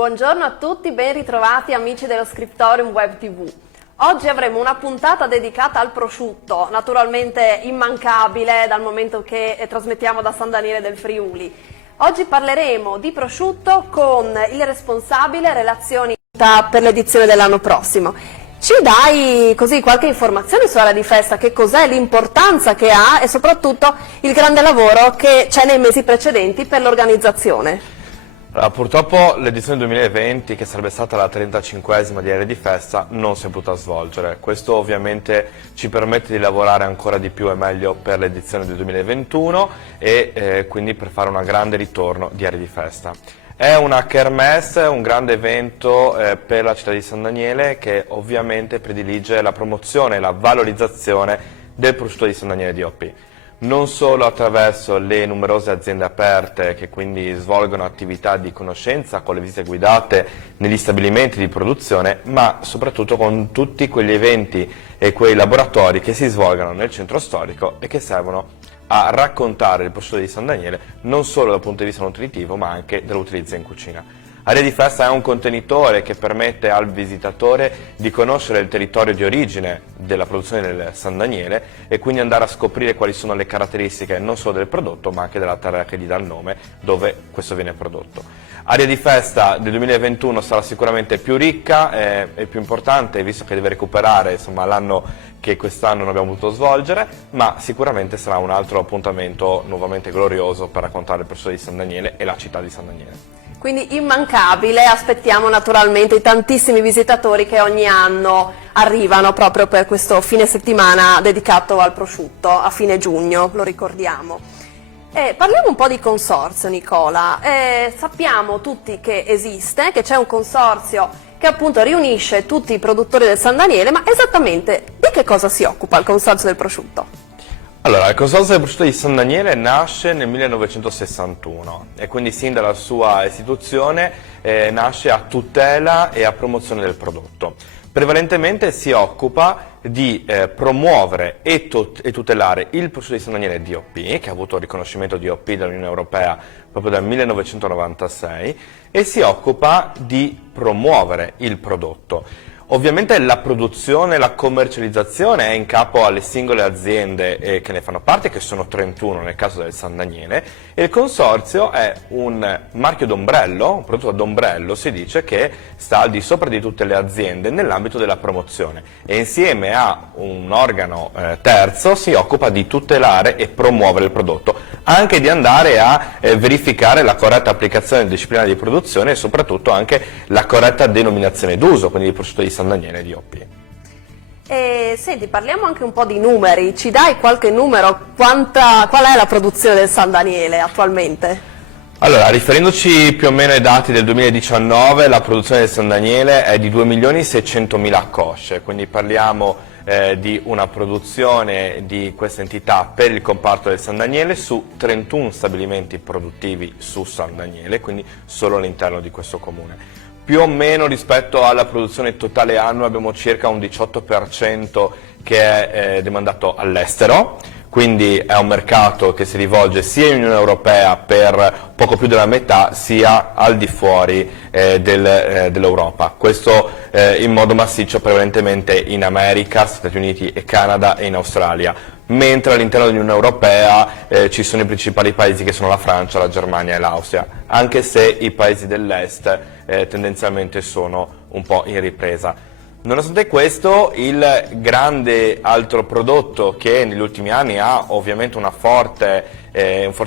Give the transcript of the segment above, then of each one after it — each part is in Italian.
Buongiorno a tutti, ben ritrovati amici dello Scriptorium Web TV. Oggi avremo una puntata dedicata al prosciutto, naturalmente immancabile dal momento che trasmettiamo da San Daniele del Friuli. Oggi parleremo di prosciutto con il responsabile relazioni per l'edizione dell'anno prossimo. Ci dai così qualche informazione sulla di festa, che cos'è, l'importanza che ha e soprattutto il grande lavoro che c'è nei mesi precedenti per l'organizzazione? Allora, purtroppo l'edizione 2020, che sarebbe stata la 35esima di Aria di Festa, non si è potuta svolgere. Questo ovviamente ci permette di lavorare ancora di più e meglio per l'edizione del 2021 e quindi per fare un grande ritorno di Aria di Festa. È una kermesse, un grande evento per la città di San Daniele che ovviamente predilige la promozione e la valorizzazione del prosciutto di San Daniele DOP. Non solo attraverso le numerose aziende aperte che quindi svolgono attività di conoscenza con le visite guidate negli stabilimenti di produzione, ma soprattutto con tutti quegli eventi e quei laboratori che si svolgono nel centro storico e che servono a raccontare il prosciutto di San Daniele non solo dal punto di vista nutritivo ma anche dall'utilizzo in cucina. Aria di Festa è un contenitore che permette al visitatore di conoscere il territorio di origine della produzione del San Daniele e quindi andare a scoprire quali sono le caratteristiche non solo del prodotto ma anche della terra che gli dà il nome dove questo viene prodotto. Aria di Festa del 2021 sarà sicuramente più ricca e più importante, visto che deve recuperare l'anno che quest'anno non abbiamo potuto svolgere, ma sicuramente sarà un altro appuntamento nuovamente glorioso per raccontare il prosciutto di San Daniele e la città di San Daniele. Quindi immancabile, aspettiamo naturalmente i tantissimi visitatori che ogni anno arrivano proprio per questo fine settimana dedicato al prosciutto, a fine giugno, lo ricordiamo. Parliamo un po' di consorzio, Nicola. Sappiamo tutti che esiste, che c'è un consorzio che appunto riunisce tutti i produttori del San Daniele, ma esattamente di che cosa si occupa il consorzio del prosciutto? Allora, il Consorzio del prosciutto di San Daniele nasce nel 1961 e quindi sin dalla sua istituzione nasce a tutela e a promozione del prodotto. Prevalentemente si occupa di promuovere e tutelare il prosciutto di San Daniele DOP, che ha avuto il riconoscimento DOP dall'Unione Europea proprio dal 1996, e si occupa di promuovere il prodotto. Ovviamente la produzione e la commercializzazione è in capo alle singole aziende che ne fanno parte, che sono 31 nel caso del San Daniele, e il consorzio è un marchio d'ombrello, un prodotto d'ombrello, si dice, che sta al di sopra di tutte le aziende nell'ambito della promozione e insieme a un organo terzo si occupa di tutelare e promuovere il prodotto, anche di andare a verificare la corretta applicazione del disciplina di produzione e soprattutto anche la corretta denominazione d'uso, quindi il prosciutto di San Daniele DOP. Senti, parliamo anche un po' di numeri, ci dai qualche numero? Qual è la produzione del San Daniele attualmente? Allora, riferendoci più o meno ai dati del 2019, la produzione del San Daniele è di 2.600.000 cosce, quindi parliamo di una produzione di questa entità per il comparto del San Daniele su 31 stabilimenti produttivi su San Daniele, quindi solo all'interno di questo comune. Più o meno rispetto alla produzione totale annua abbiamo circa un 18% che è demandato all'estero, quindi è un mercato che si rivolge sia in Unione Europea per poco più della metà, sia al di fuori dell'Europa. Questo in modo massiccio prevalentemente in America, Stati Uniti e Canada e in Australia, mentre all'interno dell'Unione Europea ci sono i principali paesi che sono la Francia, la Germania e l'Austria, anche se i paesi dell'est tendenzialmente sono un po' in ripresa. Nonostante questo, il grande altro prodotto che negli ultimi anni ha ovviamente un forte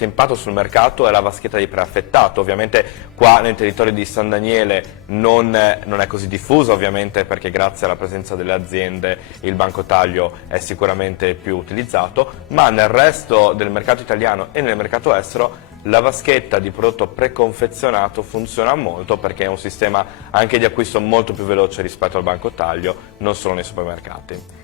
impatto sul mercato è la vaschetta di preaffettato. Ovviamente qua nel territorio di San Daniele non è così diffuso, ovviamente perché grazie alla presenza delle aziende il banco taglio è sicuramente più utilizzato, ma nel resto del mercato italiano e nel mercato estero la vaschetta di prodotto preconfezionato funziona molto perché è un sistema anche di acquisto molto più veloce rispetto al banco taglio, non solo nei supermercati.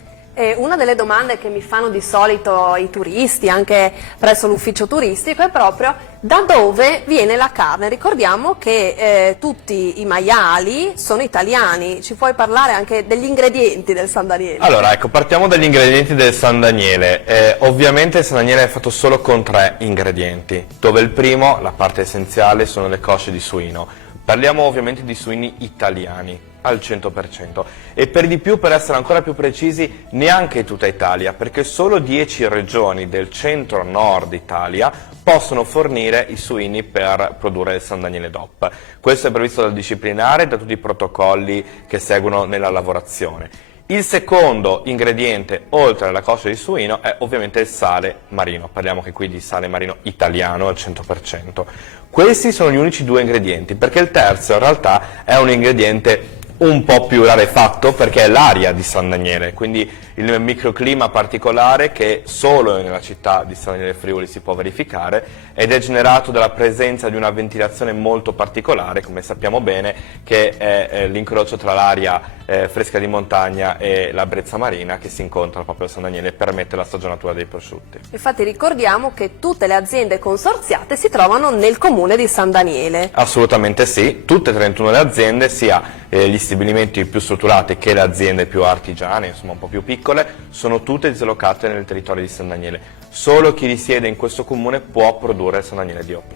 Una delle domande che mi fanno di solito i turisti, anche presso l'ufficio turistico, è proprio da dove viene la carne. Ricordiamo che tutti i maiali sono italiani, ci puoi parlare anche degli ingredienti del San Daniele? Allora, ecco, partiamo dagli ingredienti del San Daniele. Ovviamente il San Daniele è fatto solo con 3 ingredienti, dove il primo, la parte essenziale, sono le cosce di suino. Parliamo ovviamente di suini italiani al 100% e per di più, per essere ancora più precisi, neanche tutta Italia, perché solo 10 regioni del centro-nord Italia possono fornire i suini per produrre il San Daniele DOP. Questo è previsto dal disciplinare e da tutti i protocolli che seguono nella lavorazione. Il secondo ingrediente, oltre alla coscia di suino, è ovviamente il sale marino. Parliamo anche qui di sale marino italiano al 100%. Questi sono gli unici due ingredienti, perché il terzo in realtà è un ingrediente un po' più rarefatto, perché è l'aria di San Daniele, quindi il microclima particolare che solo nella città di San Daniele Friuli si può verificare, ed è generato dalla presenza di una ventilazione molto particolare, come sappiamo bene, che è l'incrocio tra l'aria fresca di montagna e la brezza marina che si incontra proprio a San Daniele e permette la stagionatura dei prosciutti. Infatti ricordiamo che tutte le aziende consorziate si trovano nel comune di San Daniele. Assolutamente sì, tutte e 31 le aziende, sia gli stabilimenti più strutturati che le aziende più artigiane, insomma un po' più piccole, sono tutte dislocate nel territorio di San Daniele. Solo chi risiede in questo comune può produrre San Daniele DOP.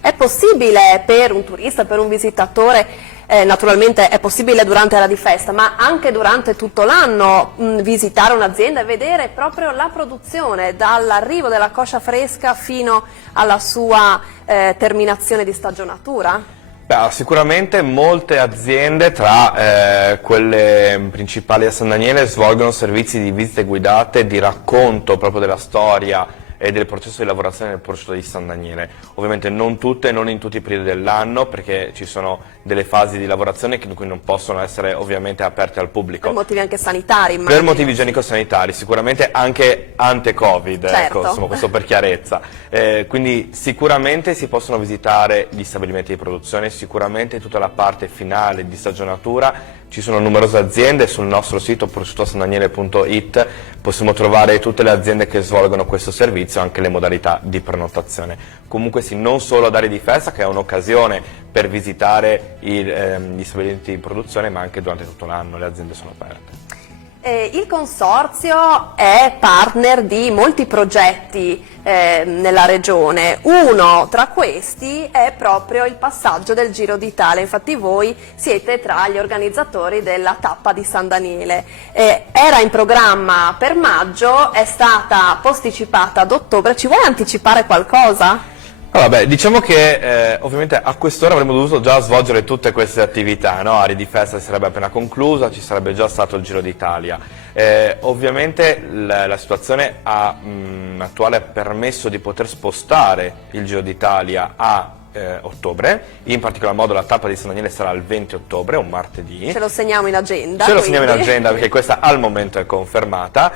È possibile per un turista, per un visitatore, naturalmente è possibile durante la di festa, ma anche durante tutto l'anno visitare un'azienda e vedere proprio la produzione, dall'arrivo della coscia fresca fino alla sua terminazione di stagionatura? Beh, sicuramente molte aziende, tra quelle principali a San Daniele, svolgono servizi di visite guidate, di racconto proprio della storia e del processo di lavorazione del prosciutto di San Daniele. Ovviamente non tutte, non in tutti i periodi dell'anno, perché ci sono delle fasi di lavorazione in cui non possono essere ovviamente aperte al pubblico. Per motivi anche sanitari, immagino. Per motivi igienico-sanitari, sicuramente anche ante-Covid, certo. Ecco, insomma, questo per chiarezza. Quindi sicuramente si possono visitare gli stabilimenti di produzione, sicuramente tutta la parte finale di stagionatura. Ci sono numerose aziende, sul nostro sito prosciuttosandaniele.it possiamo trovare tutte le aziende che svolgono questo servizio, anche le modalità di prenotazione. Comunque sì, non solo ad Aria di Festa, che è un'occasione per visitare gli stabilimenti di produzione, ma anche durante tutto l'anno le aziende sono aperte. Il consorzio è partner di molti progetti nella regione. Uno tra questi è proprio il passaggio del Giro d'Italia, infatti voi siete tra gli organizzatori della tappa di San Daniele. Era in programma per maggio, è stata posticipata ad ottobre, ci vuoi anticipare qualcosa? Vabbè, diciamo che ovviamente a quest'ora avremmo dovuto già svolgere tutte queste attività, no? Aria di Festa si sarebbe appena conclusa, ci sarebbe già stato il Giro d'Italia. Ovviamente la situazione attuale ha permesso di poter spostare il Giro d'Italia a ottobre, in particolar modo la tappa di San Daniele sarà il 20 ottobre, un martedì. Ce lo segniamo in agenda. Ce lo segniamo in agenda perché questa al momento è confermata.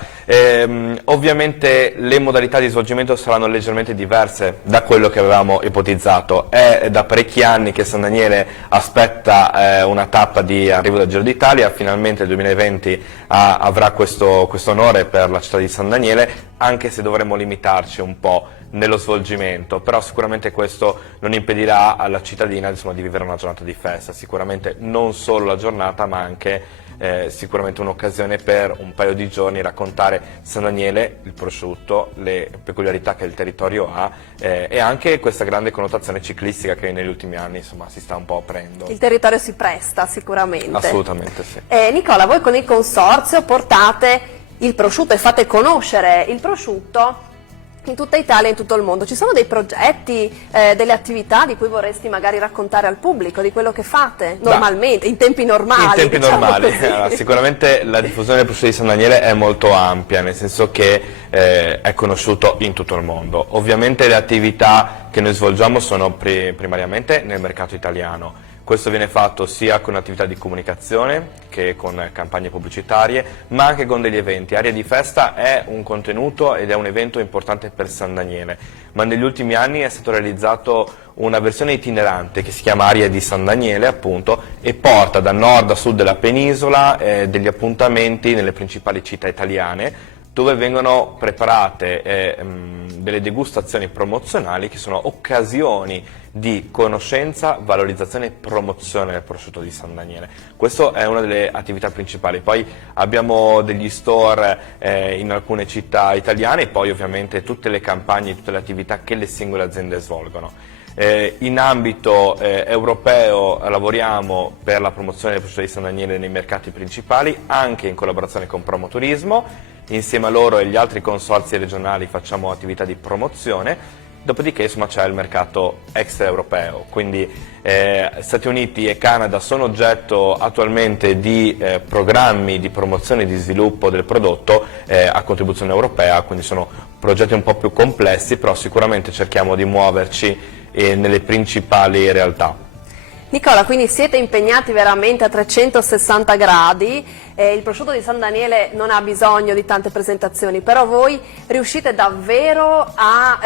Ovviamente le modalità di svolgimento saranno leggermente diverse da quello che avevamo ipotizzato. È da parecchi anni che San Daniele aspetta una tappa di arrivo del Giro d'Italia, finalmente il 2020 avrà questo onore per la città di San Daniele, anche se dovremmo limitarci un po' nello svolgimento, però sicuramente questo non impedirà alla cittadina, insomma, di vivere una giornata di festa, sicuramente non solo la giornata ma anche sicuramente un'occasione per un paio di giorni raccontare San Daniele, il prosciutto, le peculiarità che il territorio ha e anche questa grande connotazione ciclistica che negli ultimi anni, insomma, si sta un po' aprendo. Il territorio si presta sicuramente. Assolutamente sì. Nicola, voi con il consorzio portate il prosciutto e fate conoscere il prosciutto in tutta Italia e in tutto il mondo. Ci sono dei progetti, delle attività di cui vorresti magari raccontare al pubblico, di quello che fate normalmente, in tempi normali? In tempi diciamo normali. così. Allora, sicuramente la diffusione del prosciutto di San Daniele è molto ampia, nel senso che è conosciuto in tutto il mondo. Ovviamente le attività che noi svolgiamo sono primariamente nel mercato italiano. Questo viene fatto sia con attività di comunicazione che con campagne pubblicitarie, ma anche con degli eventi. Aria di Festa è un contenuto ed è un evento importante per San Daniele, ma negli ultimi anni è stato realizzato una versione itinerante che si chiama Aria di San Daniele, appunto, e porta da nord a sud della penisola degli appuntamenti nelle principali città italiane, dove vengono preparate delle degustazioni promozionali che sono occasioni di conoscenza, valorizzazione e promozione del prosciutto di San Daniele. Questa è una delle attività principali. Poi abbiamo degli store in alcune città italiane e poi ovviamente tutte le campagne, tutte le attività che le singole aziende svolgono. In ambito europeo lavoriamo per la promozione del prosciutto di San Daniele nei mercati principali, anche in collaborazione con Promoturismo. Insieme a loro e gli altri consorzi regionali facciamo attività di promozione. Dopodiché insomma c'è il mercato extraeuropeo, quindi Stati Uniti e Canada sono oggetto attualmente di programmi di promozione e di sviluppo del prodotto a contribuzione europea, quindi sono progetti un po' più complessi, però sicuramente cerchiamo di muoverci nelle principali realtà. Nicola, quindi siete impegnati veramente a 360 gradi, il prosciutto di San Daniele non ha bisogno di tante presentazioni, però voi riuscite davvero a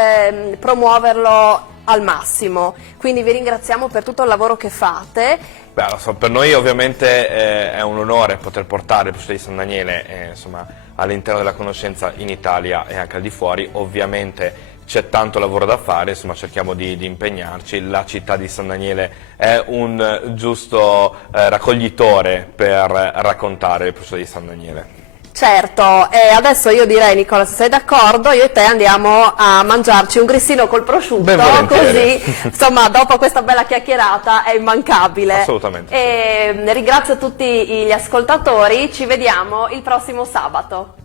promuoverlo al massimo, quindi vi ringraziamo per tutto il lavoro che fate. Beh, per noi ovviamente è un onore poter portare il prosciutto di San Daniele all'interno della conoscenza in Italia e anche al di fuori. Ovviamente c'è tanto lavoro da fare, insomma cerchiamo di impegnarci. La città di San Daniele è un giusto raccoglitore per raccontare il prosciutto di San Daniele. Certo, e adesso io direi, Nicola, se sei d'accordo, io e te andiamo a mangiarci un grissino col prosciutto, così insomma dopo questa bella chiacchierata è immancabile. Assolutamente. E ringrazio tutti gli ascoltatori, ci vediamo il prossimo sabato.